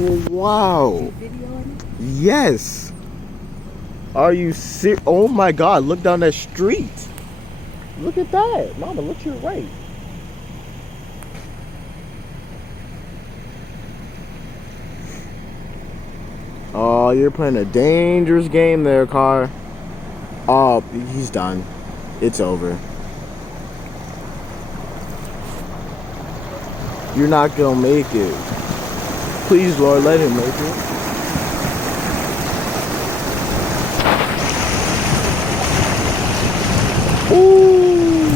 Wow. Yes. Are you serious? Oh my God, look down that street. Look at that. Mama, look to your right. Oh, you're playing a dangerous game there, car. Oh, he's done. It's over. You're not gonna make it. Please, Lord, let him make it. Ooh.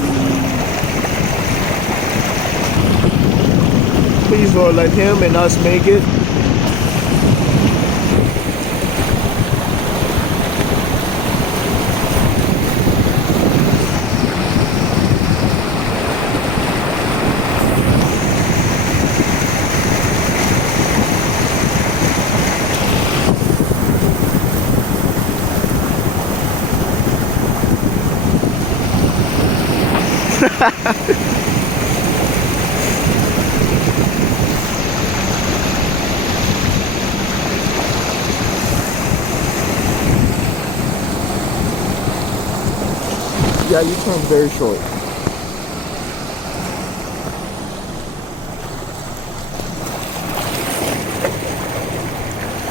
Please, Lord, let him and us make it. Yeah, you turn very short.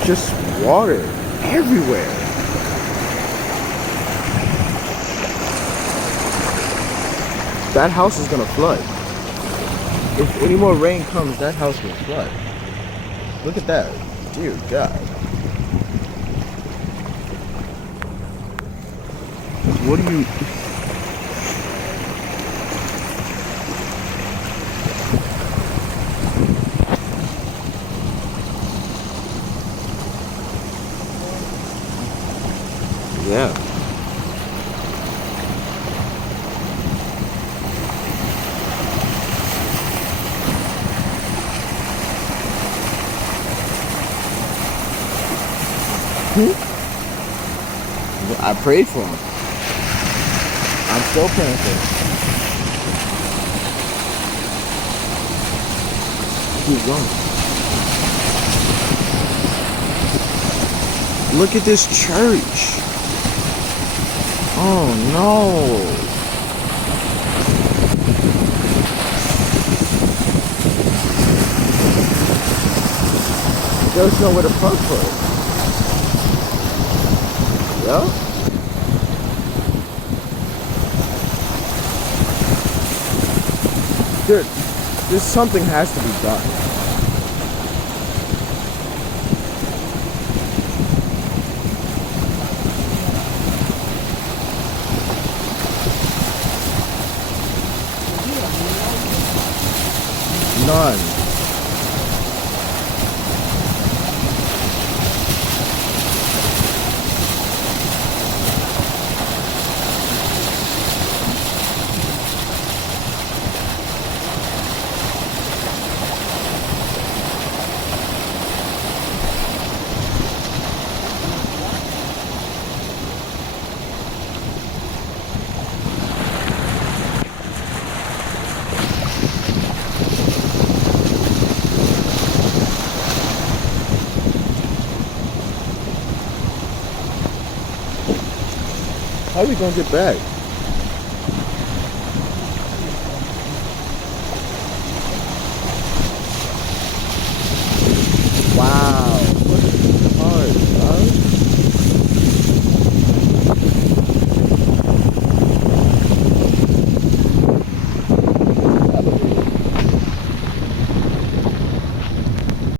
Just water everywhere. That house is gonna flood. If any more rain comes, that house will flood. Look at that. Dear God. What do you... Yeah. I prayed for him. I'm still praying for him. Keep going. Look at this church. Oh no. There's nowhere to park for it. Yeah? There's something has to be done. None. How are we gonna get back?